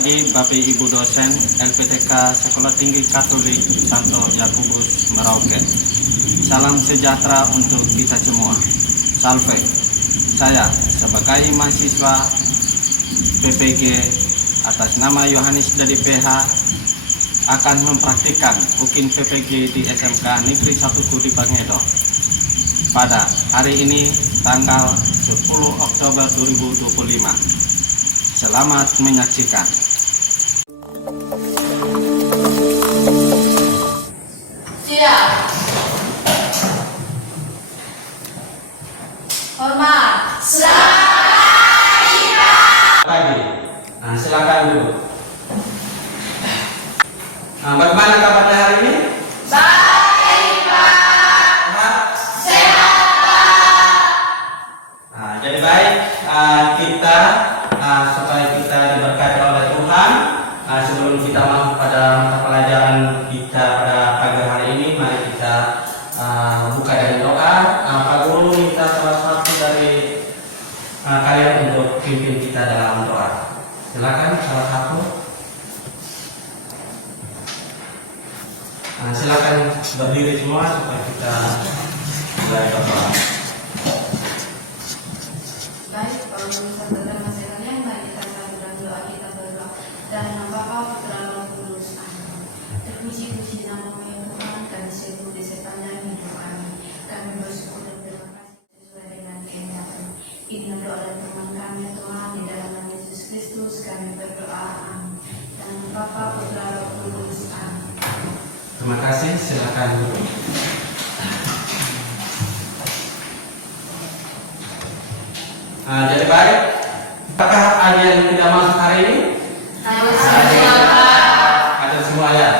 pagi Bapak Ibu dosen LPTK Sekolah Tinggi Katolik Santo Yakobus Merauke. Salam sejahtera untuk kita semua. Salve. Saya sebagai mahasiswa PPG atas nama Yohanes dari PH akan mempraktikkan UKIN PPG di SMK Negeri 1 Kudi Bangedo pada hari ini tanggal 10 Oktober 2025. Selamat menyaksikan. Siap. Hormat. Selamat Pagi. Silakan dulu. Bagaimana kabarnya hari ini? baik, Pak. Sehat, Pak. Jadi baik, kita supaya kita diberkati oleh Tuhan. Sebelum kita masuk pada mata pelajaran kita pada pagi hari ini, mari kita buka dengan doa. Pak Guru minta salah satu dari kalian untuk pimpin kita dalam doa. Silakan salah satu. Silakan berdiri semua supaya kita mulai berdoa. Baik, kalau misalnya masih kalian, mari kita dalam doa kita berdoa. Dalam nama Bapa, Putra, Roh Kudus. Amin. Terpuji-puji nama-Mu ya Tuhan, dan seluruh di sepanjang hidup kami. Kami bersyukur dan terima kasih sesuai dengan kehendak-Mu. Ini doa dan firman kami ya Tuhan, di dalam nama Yesus Kristus kami berdoa. Amin. Dalam nama Bapa, Putra, Roh Kudus. Amin. Terima kasih, silakan dulu. Jadi baik, apakah ada yang tidak masuk hari ini? Ada semua ya.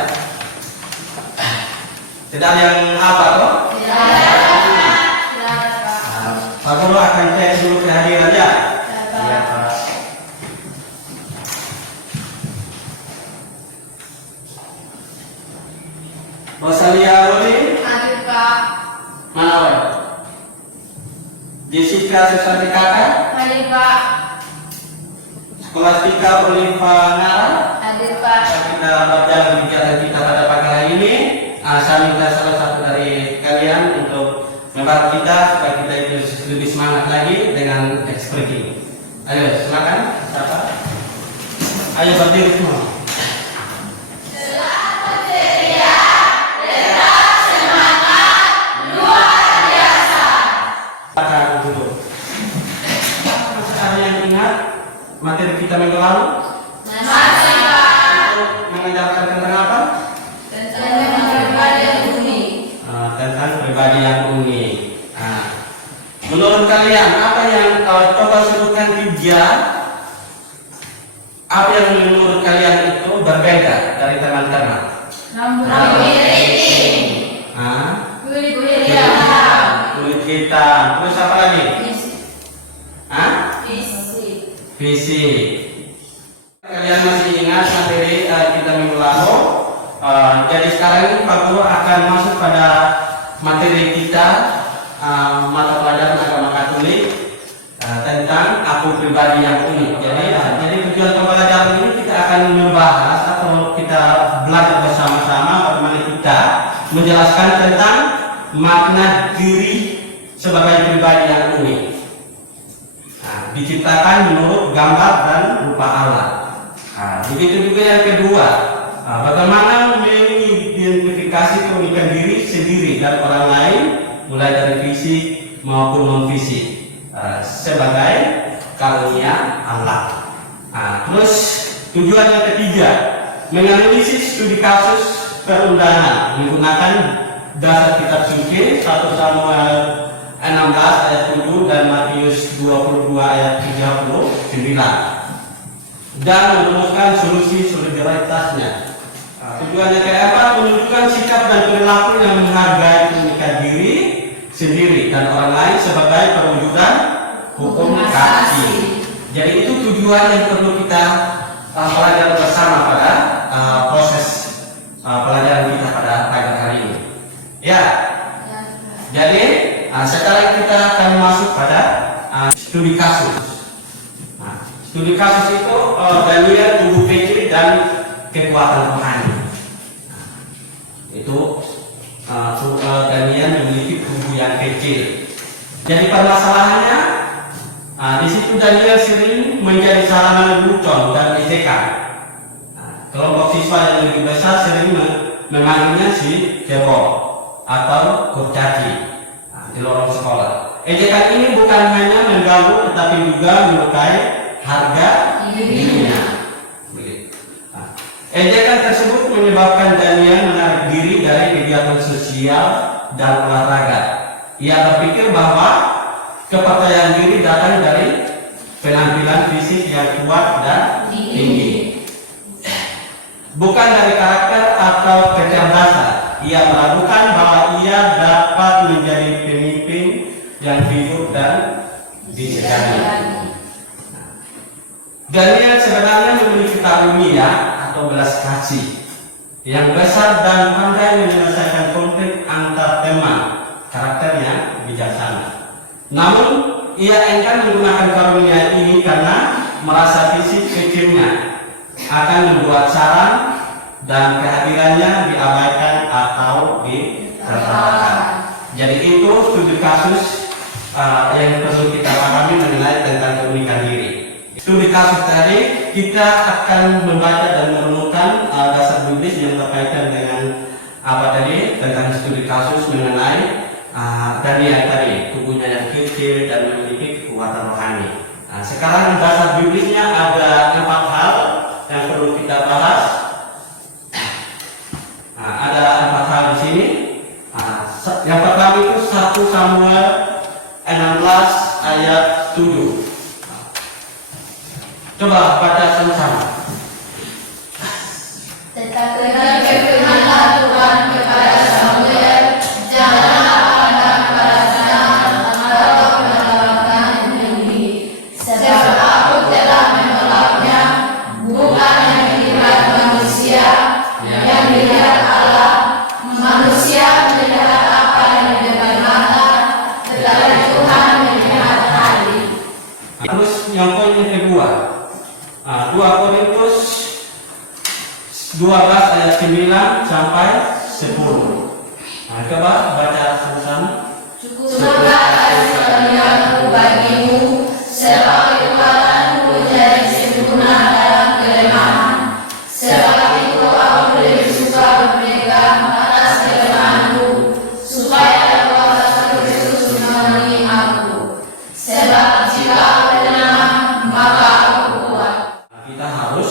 Tidak ada yang apa toh? Pak Guru akan cek dulu kehadiran ya. Iya Pak. Rosalia Roli, Hadir, Pak. mana Pak? Jessica Susanti Kakak, Hadir, Pak. Skolastika Oliva Nara. Hadir, Pak. Kita berjalan bicara kita pada pagi hari ini. Saya minta salah satu dari kalian untuk membantu kita supaya kita lebih semangat lagi dengan ekspresi. Ayo silakan. Siapa? Ayo berdiri semua. Materi kita minggu lalu Masih, Pak. untuk mengajarkan tentang apa? Tentang pribadi yang unik. Tentang pribadi yang unik. Menurut kalian apa yang coba sebutkan tiga? Apa yang menurut kalian itu berbeda dari teman-teman? Rambut keriting. Kulit hitam. Kulit hitam. Terus apa lagi? Fisik. Fisik. Kalian masih ingat materi kita minggu lalu? Jadi sekarang ini Pak Guru akan masuk pada materi kita mata pelajaran agama Katolik tentang aku pribadi yang unik. Jadi tujuan pembelajaran ini kita akan membahas atau kita belajar bersama-sama bagaimana kita menjelaskan tentang makna diri sebagai pribadi yang unik. Diciptakan menurut gambar dan rupa Allah. Begitu juga yang kedua, bagaimana mengidentifikasi keunikan diri sendiri dan orang lain, mulai dari fisik maupun non fisik, sebagai karunia Allah. Terus tujuan yang ketiga, menganalisis studi kasus perundangan menggunakan dasar kitab suci 1 Samuel 16 ayat 7 dan Matius 22 ayat 39 dan menemukan solusi solidaritasnya. Tujuannya keempat, menunjukkan sikap dan perilaku yang menghargai keunikan diri sendiri dan orang lain sebagai perwujudan hukum kasih. Jadi itu tujuan yang perlu kita pelajari bersama pada proses pelajaran kita pada pagi hari ini. Ya. Jadi sekarang kita akan masuk pada studi kasus. Studi kasus itu bagian tubuh PJ kekuatan rohani. Itu Daniel memiliki tubuh yang kecil. Jadi permasalahannya, di situ Daniel sering menjadi sasaran lelucon dan ejekan. Kelompok siswa yang lebih besar sering memanggilnya si kebok atau kurcaci di lorong sekolah. Ejekan ini bukan hanya mengganggu tetapi juga melukai harga dirinya. Ejekan tersebut menyebabkan Daniel menarik diri dari kegiatan sosial dan olahraga. Ia berpikir bahwa kepercayaan diri datang dari penampilan fisik yang kuat dan tinggi, bukan dari karakter atau kecerdasan. Ia meragukan bahwa ia dapat menjadi pemimpin yang hidup dan disegani. Daniel sebenarnya memiliki karunia atau belas kasih yang besar dan pandai menyelesaikan konflik antar teman, karakternya bijaksana. Namun ia enggan menggunakan karunia ini karena merasa fisik kecilnya akan membuat saran dan kehadirannya diabaikan atau ditertawakan. Jadi itu studi kasus yang perlu kita pahami mengenai tentang keunikan diri. Studi kasus tadi kita akan membaca dan merenungkan dasar biblis yang berkaitan dengan apa tadi, tentang studi kasus mengenai Daniel tadi, tubuhnya yang kecil dan memiliki kekuatan rohani. Sekarang dasar biblisnya ada 4 hal yang perlu kita bahas. Ada 4 hal di sini. Yang pertama itu 1 Samuel 16 ayat 7. Coba baca sama-sama. Tetapi berfirmanlah Tuhan kepada Samuel, janganlah pandang pada sangat atau menolakkan ini, sebab aku telah menolaknya, bukan yang dilihat manusia, yang dilihat Allah. Manusia melihat apa yang di depan mata, tetapi Tuhan melihat hati. Terus yang poin yang kedua, 2 Korintus 12 ayat 9 sampai 10. Coba baca sama-sama. Cukuplah kasih karuniamu bagimu, sebab kekuatanmu menjadi sempurna dalam kelemahan. Sebab itu aku lebih suka berpegang atas kelemahanku, supaya kuasa Kristus memenuhi aku. Sebab jika aku lemah, maka aku kuat. Kita harus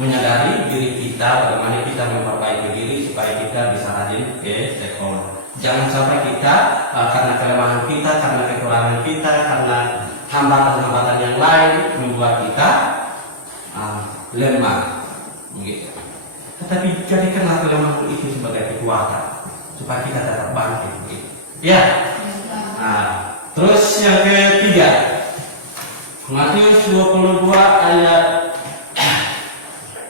menyadari diri kita, bagaimana kita memperbaiki diri supaya kita bisa rajin ke sekolah. Jangan sampai kita karena kelemahan kita, karena kekurangan kita, karena hambatan-hambatan yang lain membuat kita lemah. Begitu. Tetapi jadikanlah kelemahan itu sebagai kekuatan supaya kita tetap bangkit. Begitu. Ya. Terus yang ketiga, Matius 22 ayat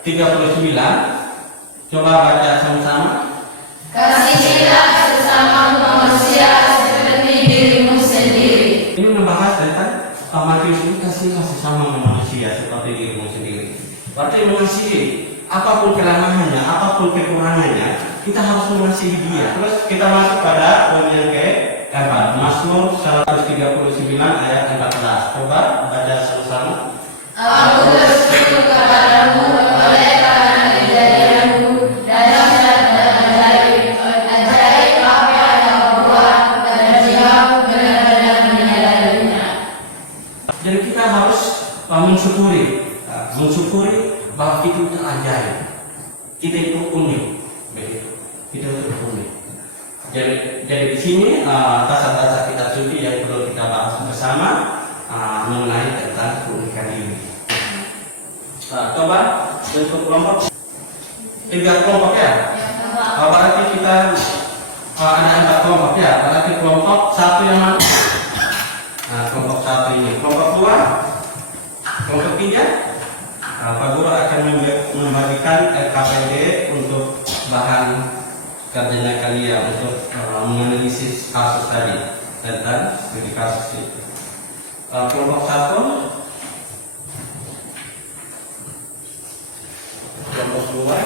39. Coba baca sama-sama. Kasihilah sesama manusia seperti dirimu sendiri. Ini membahas tentang Matius ini, kasihlah sesama manusia seperti dirimu sendiri. Berarti mengasihi, apapun kelemahannya, apapun kekurangannya, kita harus mengasihi dia. Terus kita masuk pada poin yang keempat, Mazmur 139 ayat 14. Coba baca sama-sama. Aku bersyukur kepadamu oleh karena kejadianmu dan ajaib apa yang kau buat, dan jiwaku benar-benar menyadarinya. Jadi kita harus mensyukuri bahwa itu ajaib. Kita itu unik, begitu. Kita itu unik. Jadi di sini dasar-dasar kitab suci yang perlu kita bahas bersama mengenai tentang keunikan diri. Coba bentuk kelompok 3 kelompok ya. Berarti kita ada 4 kelompok ya. Berarti kelompok 1 yang mana? Kelompok 1 ini. Kelompok 2, kelompok 3. Pak Guru akan membagikan LKPD untuk bahan kerjanya kalian untuk menganalisis kasus tadi tentang studi kasus itu. Kelompok 1 kelompok 2.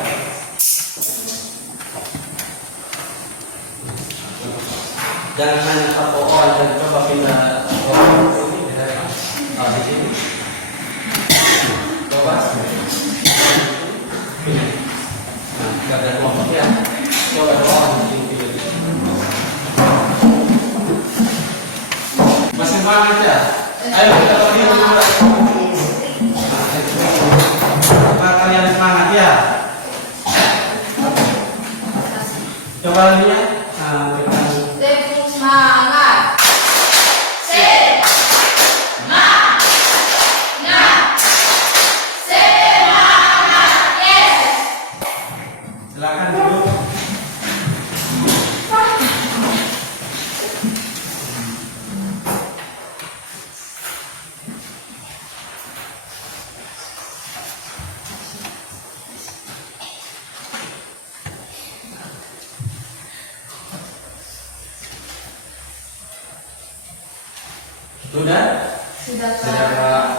Jangan hanya satu orang, dan coba pindah orang ini di sini. Coba. Nah, nggak ada kelompok ya. Coba orang di sini. Masih semangat ya? Ayo kita berdiri dulu. Coba kalian semangat ya. Coba lagi ya. Semangat. Semangat. Semangat. Yes. Silakan duduk. Sudah? Sudah, Sudah, Pak.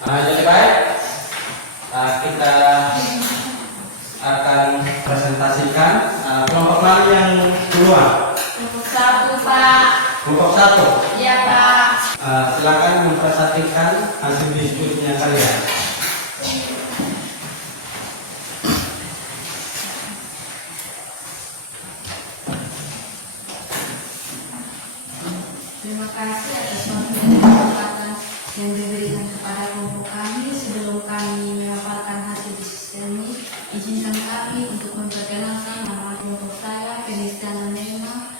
Pak. Jadi baik, kita akan presentasikan kelompok mana yang duluan? Untuk 1, Pak. Kelompok 1. Iya, Pak. Silakan mempresentasikan hasil diskusinya kalian. Terima kasih atas waktu dan kesempatan yang diberikan kepada kelompok kami. Sebelum kami memaparkan hasil diskusi ini, izinkan kami untuk memperkenalkan nama kelompok saya, Kenistana Nema,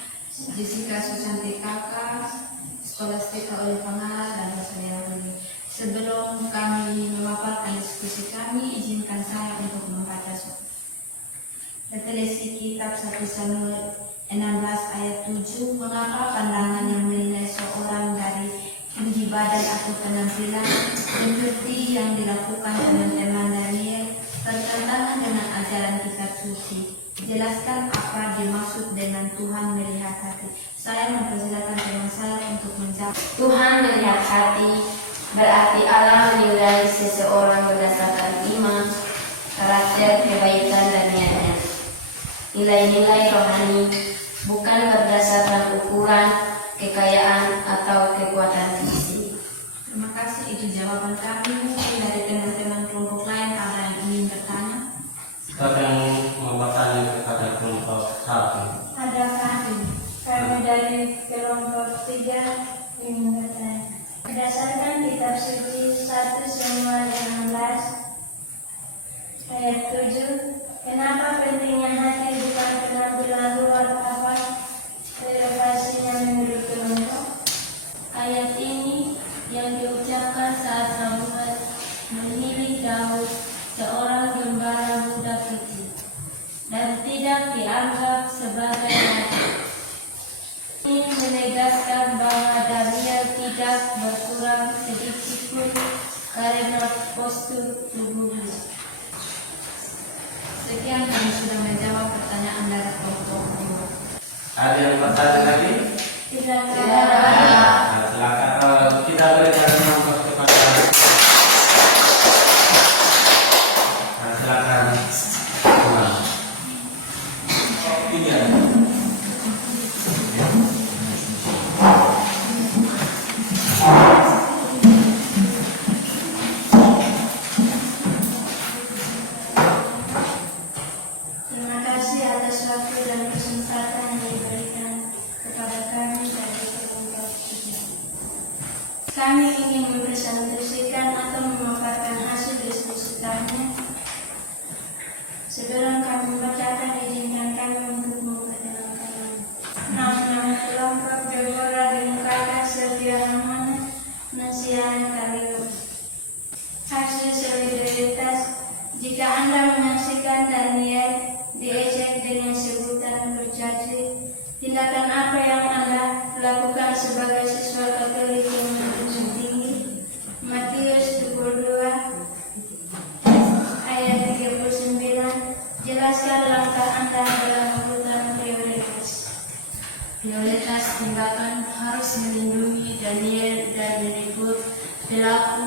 Jessica Susanti Kakak, Skolastika oleh Pangara, dan saya Rumi. Sebelum kami memaparkan diskusi kami, izinkan saya untuk membaca referensi kitab 1 Samuel 16 ayat 7. Mengapa pandangan yang menilai seorang dari tinggi badan atau penampilan seperti yang dilakukan teman-teman Daniel bertentangan dengan ajaran kitab suci? Jelaskan apa dimaksud dengan Tuhan melihat hati. Saya mempersilakan teman saya untuk menjawab. Tuhan melihat hati berarti Allah menilai seseorang berdasarkan iman, karakter, kebaikan, dan niatnya. Nilai-nilai rohani bukan berdasarkan ukuran, kekayaan, atau kekuatan fisik. Terima kasih, itu jawaban kami. Mungkin dari teman-teman kelompok lain ada yang ingin bertanya? Siapa yang mau bertanya kepada kelompok 1? Ada kami dari kelompok 3 ingin bertanya. Berdasarkan kitab suci 1 Samuel 16 ayat 7, kenapa pentingnya hati bukan penampilan luar, apa relevasinya menurut kelompok? Ayat ini yang diucapkan saat Samuel memilih Daud, seorang gembala muda kecil, dan tidak dianggap sebagai nabi. Ini menegaskan bahwa Daniel tidak berkurang sedikit pun karena postur tubuhnya. Sekian, kami sudah menjawab pertanyaan dari kelompok 2. Ada yang bertanya lagi? Tidak Nah, silakan. Kita berikan nomor kepada. Nah, silakan. Ini ada. Terima kasih atas waktu dan kesempatan yang diberikan kepada kami dari kelompok 3. Kami ingin mempresentasikan atau memaparkan hasil diskusi kami. Sebelum kami membacakan, izinkan kami untuk memperkenalkan nama kelompok Deborah Dimukaka Sertia Rahman Nasihan Karyo. Hasil solidaritas: jika Anda menyaksikan Daniel diejek dengan sebutan bercaci, tindakan apa yang Anda lakukan sebagai siswa Katolik yang menjunjung tinggi? Matius 22 ayat 39. Jelaskan langkah Anda dalam urutan prioritas. Prioritas tindakan harus melindungi Daniel dan menegur pelaku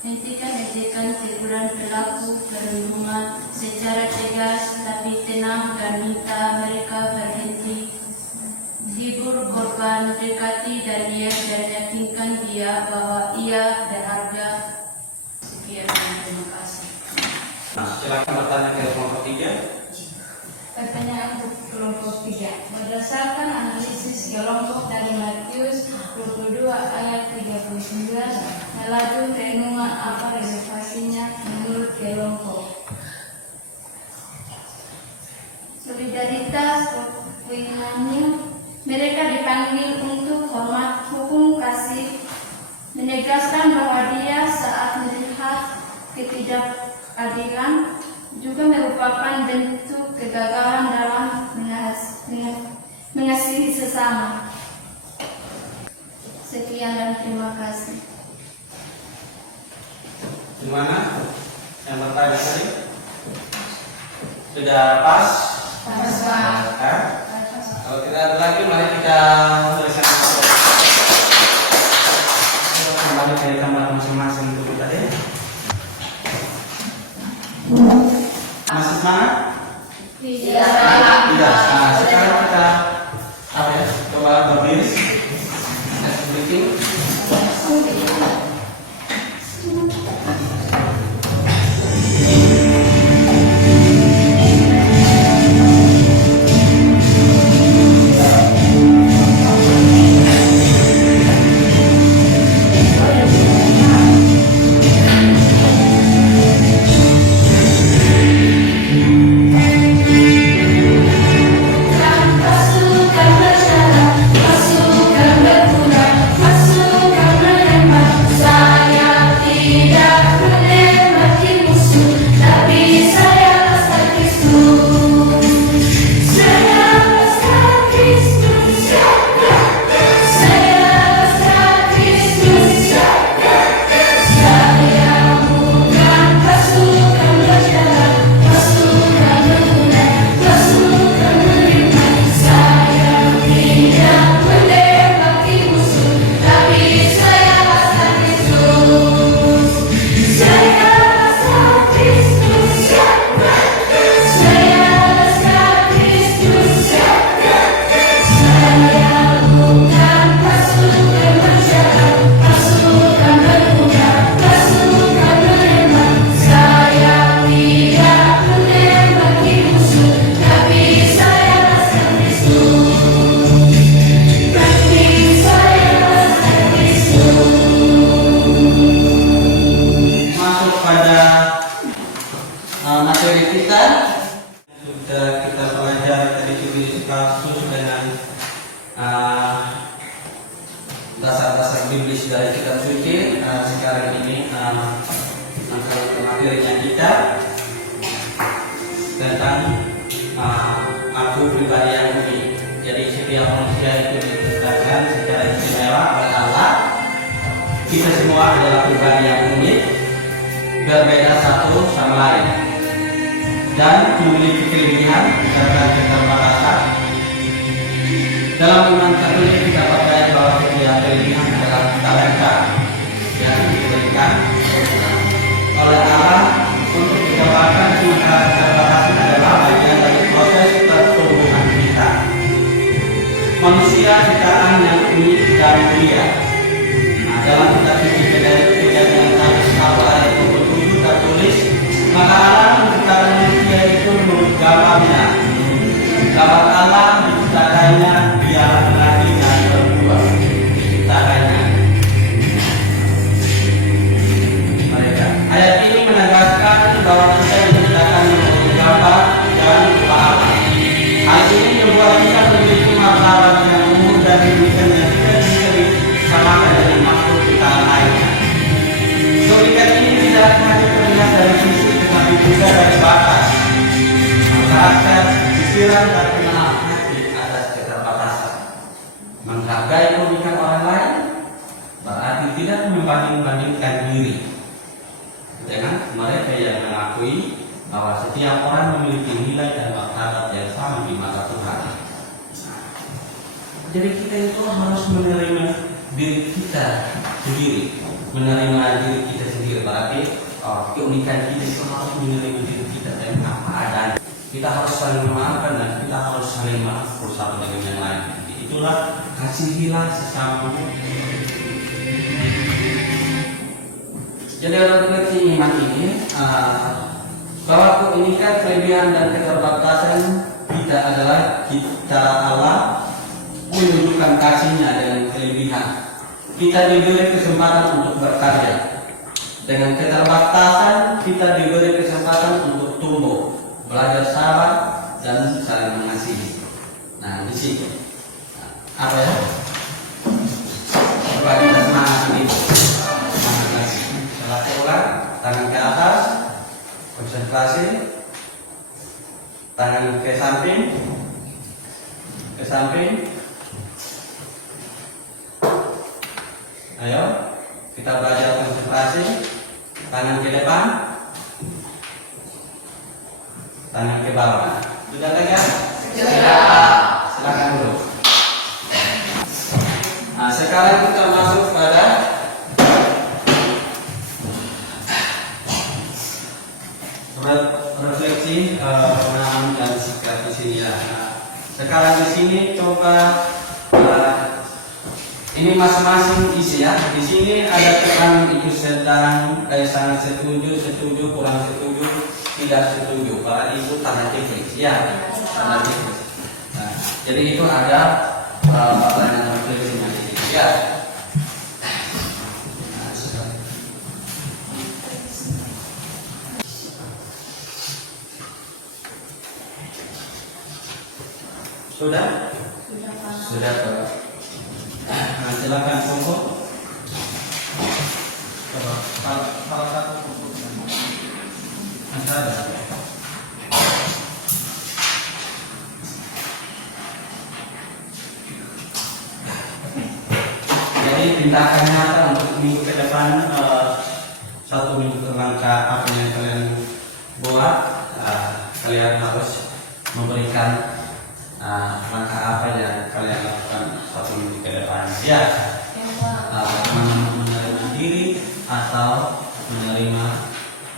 Hentikan ejekan teguran pelaku perundungan secara tegas tapi tenang dan minta mereka berhenti. Hibur korban, dekati dan yakinkan dia bahwa ia berharga. Sekian dan terima kasih. Nah, silakan bertanya ke kelompok 3. Pertanyaan untuk kelompok 3. Berdasarkan analisis kelompok dari Matius 22 ayat 39, melaju renungan apa relevasinya menurut kelompok? Solidaritas keinginannya, mereka dipanggil untuk hormat hukum kasih, menegaskan bahwa dia saat melihat ketidakadilan juga merupakan bentuk kegagalan dalam mengasihi sesama. Sekian dan terima kasih. Gimana? Yang bertanya tadi? Sudah pas? Pas, Pak. Kan? Kalau tidak ada lagi, mari kita tuliskan kembali ke kamar masing-masing dulu tadi. Masih semangat? Tidak. Tidak. Nah, sekarang kita coba berdiri. Breathing. dasar-dasar biblis dari kitab suci. Sekarang ini materinya kita tentang aku pribadi yang unik. Jadi setiap manusia itu diciptakan secara istimewa oleh Allah. Kita semua adalah pribadi yang unik, berbeda satu sama lain, dan memiliki kelebihan serta keterbatasan. Dalam iman Katolik kita percaya bahwa setiap kelebihan adalah talenta yang diberikan oleh Allah untuk dikembangkan, sementara keterbatasan adalah bagian dari proses pertumbuhan kita. Manusia ciptaan yang unik dan mulia. Nah, dalam kitab suci Kejadian 1 ayat 27 tertulis, maka Allah menciptakan manusia itu menurut gambarnya. Gambar Allah diciptakannya, dia laki-laki dan perempuan diciptakannya mereka. Ayat ini menegaskan bahwa kita diciptakan menurut gambar dan rupa Allah. Hal ini membuat kita memiliki martabat yang umum dan diberikan yang tidak bisa disamakan dengan makhluk ciptaan lainnya. Keunikan ini tidak hanya terlihat dari fisik, tetapi juga dari bakat, karakter, pikiran, dan kenalan hati atas keterbatasan. Menghargai keunikan orang lain berarti tidak membanding-bandingkan diri dengan mereka yang mengakui bahwa setiap orang memiliki nilai dan martabat yang sama di mata Tuhan. Jadi kita itu harus menerima diri kita sendiri, menerima diri kita sendiri. berarti keunikan kita itu harus menerima diri kita dengan apa adanya. Kita harus saling memaafkan dan kita harus saling maaf satu dengan yang lain. Itulah kasihilah sesama. Jadi refleksi iman ini bahwa keunikan, kelebihan dan keterbatasan kita adalah cara Allah menunjukkan kasihnya dengan kelebihan. Kita diberi kesempatan untuk berkarya. Dengan keterbatasan kita diberi kesempatan untuk tumbuh, belajar sabar dan saling mengasihi. Nah, di sini apa ya? Coba kita semangat sedikit. Semangat lagi. Lakukan ulang, tangan ke atas, konsentrasi, tangan ke samping, ke samping. Ayo, kita belajar konsentrasi. Tangan ke depan, tangan ke bawah. Sudah tegak? Sudah. Silakan dulu. Nah, sekarang kita masuk pada refleksi pemahaman dan sikap di sini ya. Nah, sekarang di sini coba ini masing-masing isi ya. Di sini ada tekan itu sedang, sangat setuju, setuju, kurang setuju, tidak setuju. Kalau itu tanda titik, ya, tanda titik. Nah, jadi itu ada pertanyaan refleksinya di sini, ya. Sudah? Sudah, Pak. Nah, silakan kumpul. Coba salah satu kumpul. Ada. Jadi tindakan nyata untuk minggu ke depan, 1 minggu kerangka apa yang kalian buat, kalian harus memberikan langkah apa yang kalian lakukan 1 minggu ke depan. Ya, menerima diri atau menerima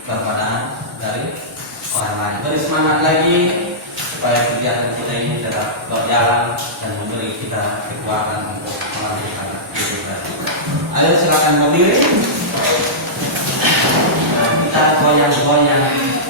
perkataan dari orang lain. Beri semangat lagi supaya kegiatan kita ini tetap berjalan dan memberi kita kekuatan untuk melanjutkan hidup kita. Ayo silakan berdiri. Kita goyang-goyang.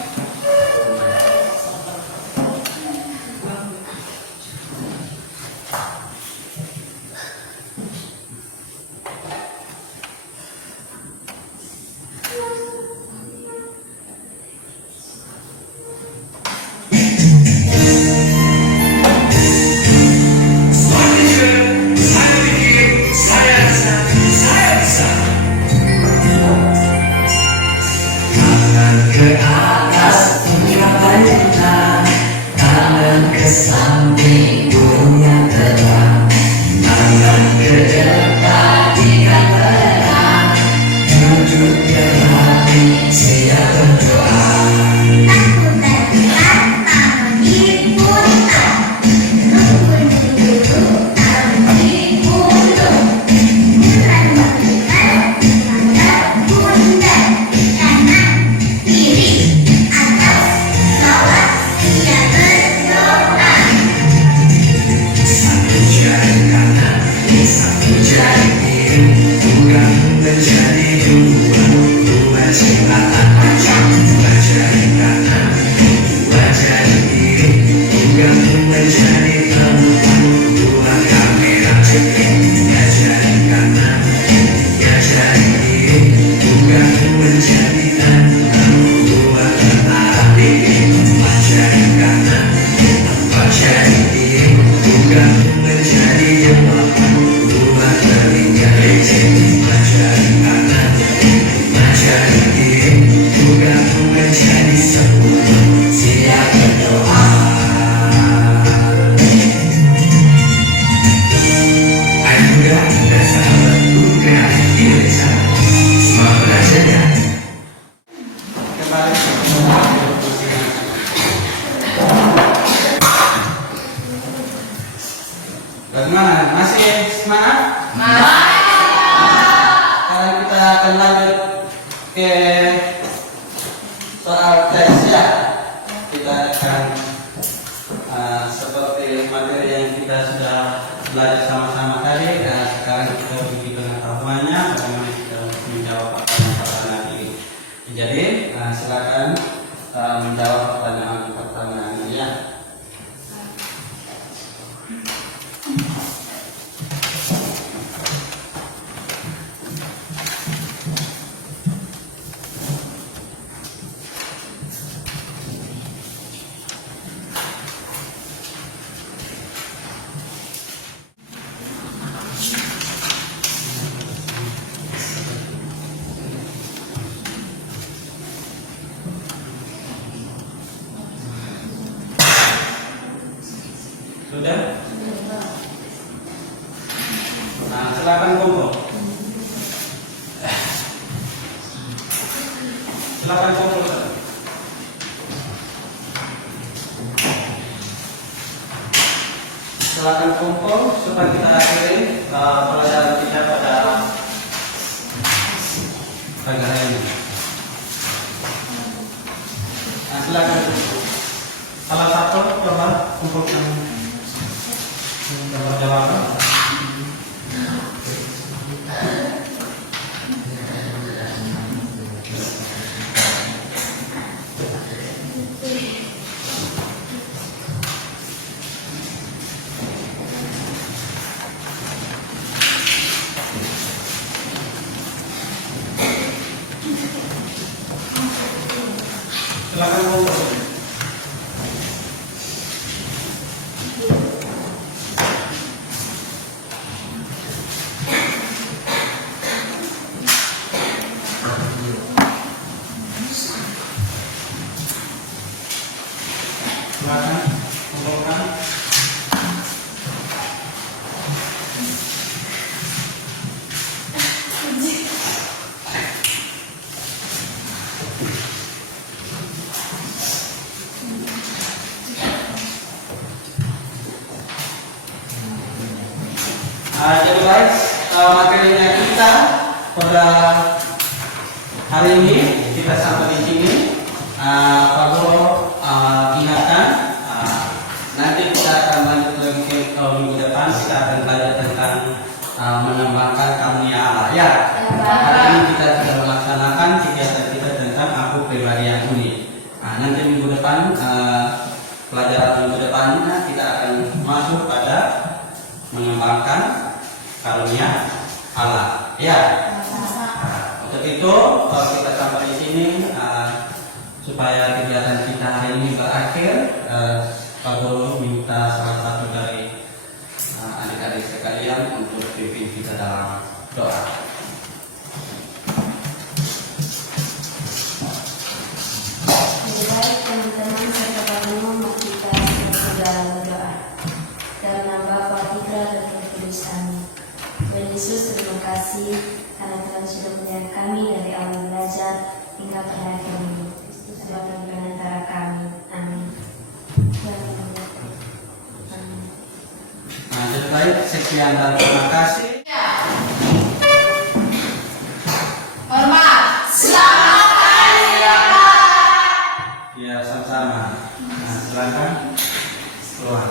Bagaimana? Masih semangat? Sekarang kita akan lanjut ke soal tes ya. Kita akan seperti materi yang kita sudah belajar sama-sama tadi. Sekarang kita uji pengetahuannya, bagaimana kita menjawab pertanyaan-pertanyaan ini. Jadi silakan menjawab pertanyaan-pertanyaan ini ya. Sudah? Nah, silakan kumpul. Silakan kumpul. Silakan kumpul supaya kita akhiri pelajaran kita pada pagi hari ini. Nah, silakan kumpul. Salah satu coba kumpulkan jawaban. Silakan kumpul. Silakan kumpulkan. Jadi baik, materinya kita pada hari ini kita sampai di sini. Pak Guru ingatkan, nanti kita akan lanjut lagi ke minggu depan. Kita akan belajar tentang menambahkan karunia Allah. Ya, hari ini kita sudah melaksanakan kegiatan kita tentang aku pribadi yang unik. Nanti minggu depan, pelajaran minggu depannya kita akan masuk pada mengembangkan karunia Allah. Ya. Untuk itu kita sampai di sini supaya kegiatan kita hari ini berakhir. Pak Guru minta salah satu dari adik-adik sekalian untuk pimpin kita dalam doa. Baik teman-teman serta Pak Guru, kita sudah berdoa. Dalam nama Bapa, Putra dan Roh Kudus. Amin. Tuhan Yesus, terima kasih karena Tuhan sudah melihat kami dari awal belajar hingga pada akhir ini. Tuhan di antara kami. Amin. Tuhan memberkati. Amin. Nah, jadi baik, sekian dan terima kasih. Hormat. Selamat hari raya. Ya, sama-sama. Nah, silakan keluar.